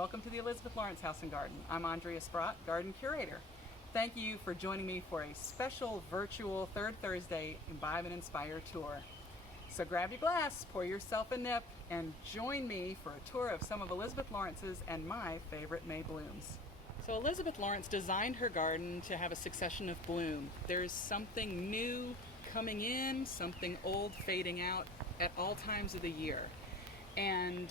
Welcome to the Elizabeth Lawrence House and Garden. I'm Andrea Sprott, Garden Curator. Thank you for joining me for a special virtual third Thursday Imbibe and Inspire tour. So grab your glass, pour yourself a nip, and join me for a tour of some of Elizabeth Lawrence's and my favorite May blooms. So Elizabeth Lawrence designed her garden to have a succession of bloom. There's something new coming in, something old fading out at all times of the year. And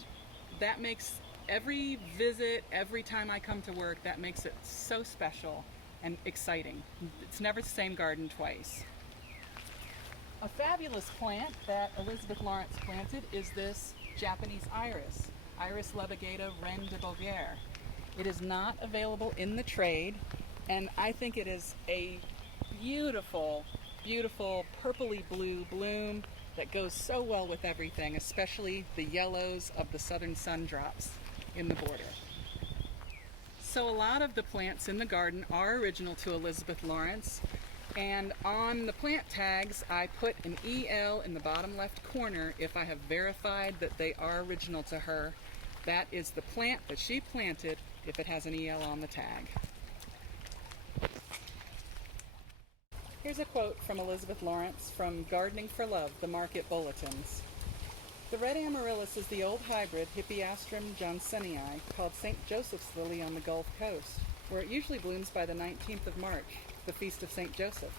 that makes every visit, every time I come to work, that makes it so special and exciting. It's never the same garden twice. A fabulous plant that Elizabeth Lawrence planted is this Japanese iris, Iris lebegata Reine de Bulgaire. It is not available in the trade, and I think it is a beautiful, beautiful purpley blue bloom that goes so well with everything, especially the yellows of the southern sun drops in the border. So a lot of the plants in the garden are original to Elizabeth Lawrence, and on the plant tags I put an EL in the bottom left corner if I have verified that they are original to her. That is the plant that she planted if it has an EL on the tag. Here's a quote from Elizabeth Lawrence from Gardening for Love, the Market Bulletins. The red amaryllis is the old hybrid Hippeastrum johnsonii called St. Joseph's lily on the Gulf Coast, where it usually blooms by the 19th of March, the feast of St. Joseph.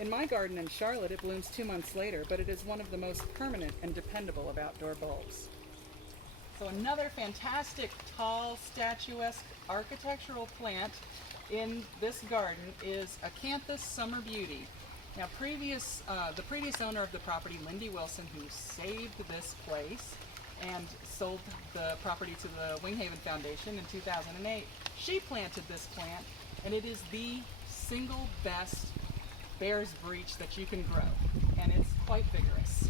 In my garden in Charlotte, it blooms 2 months later, but it is one of the most permanent and dependable of outdoor bulbs. So another fantastic, tall, statuesque architectural plant in this garden is Acanthus Summer Beauty. Now, the previous owner of the property, Lindy Wilson, who saved this place and sold the property to the Winghaven Foundation in 2008, she planted this plant, and it is the single best bear's breech that you can grow, and it's quite vigorous.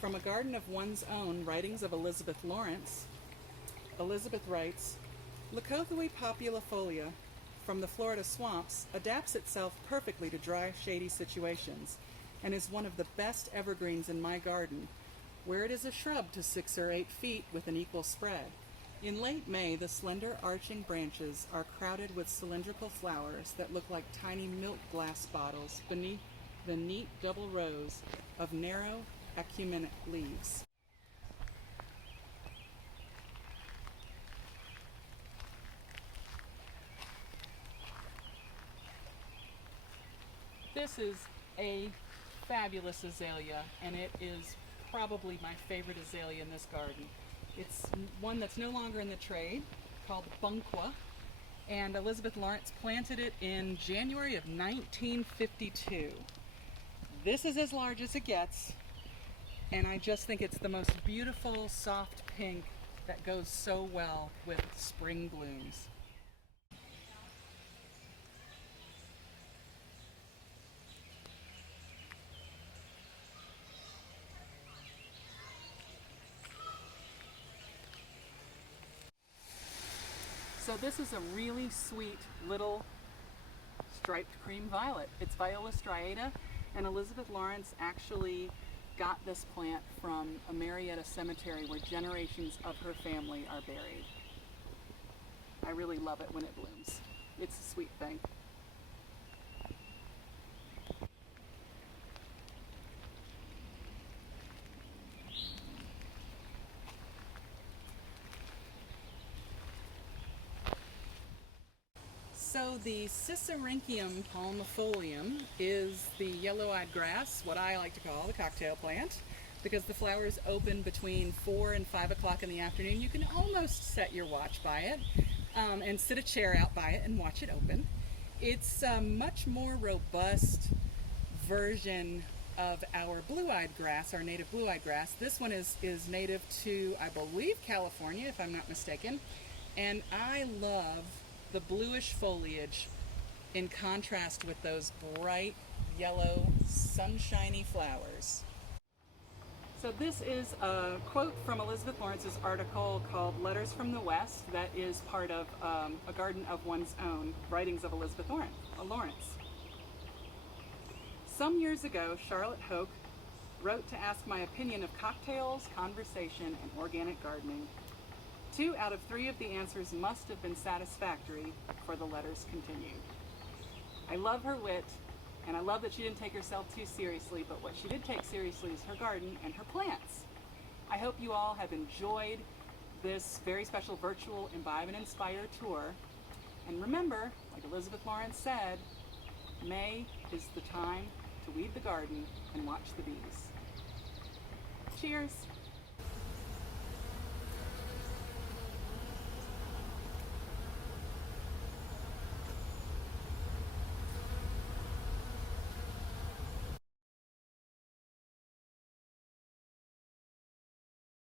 From A Garden of One's Own, Writings of Elizabeth Lawrence, Elizabeth writes, Leucothoi populifolia from the Florida swamps adapts itself perfectly to dry, shady situations and is one of the best evergreens in my garden, where it is a shrub to 6 or 8 feet with an equal spread. In late May, the slender arching branches are crowded with cylindrical flowers that look like tiny milk glass bottles beneath the neat double rows of narrow, ecumenic leaves. This is a fabulous azalea, and it is probably my favorite azalea in this garden. It's one that's no longer in the trade, called Bunqua, and Elizabeth Lawrence planted it in January of 1952. This is as large as it gets, and I just think it's the most beautiful soft pink that goes so well with spring blooms. So this is a really sweet little striped cream violet. It's Viola striata, and Elizabeth Lawrence actually got this plant from a Marietta cemetery where generations of her family are buried. I really love it when it blooms. It's a sweet thing. So the Sisyrinchium palmifolium is the yellow-eyed grass, what I like to call the cocktail plant, because the flowers open between 4 and 5 o'clock in the afternoon. You can almost set your watch by it and sit a chair out by it and watch it open. It's a much more robust version of our blue-eyed grass, our native blue-eyed grass. This one is native to, I believe, California, if I'm not mistaken, and I love the bluish foliage in contrast with those bright yellow sunshiny flowers. So this is a quote from Elizabeth Lawrence's article called Letters from the West that is part of A Garden of One's Own, Writings of Elizabeth Lawrence. Some years ago, Charlotte Hoke wrote to ask my opinion of cocktails, conversation, and organic gardening. 2 out of 3 of the answers must have been satisfactory, for the letters continued. I love her wit, and I love that she didn't take herself too seriously, but what she did take seriously is her garden and her plants. I hope you all have enjoyed this very special virtual Imbibe and Inspire tour. And remember, like Elizabeth Lawrence said, May is the time to weed the garden and watch the bees. Cheers!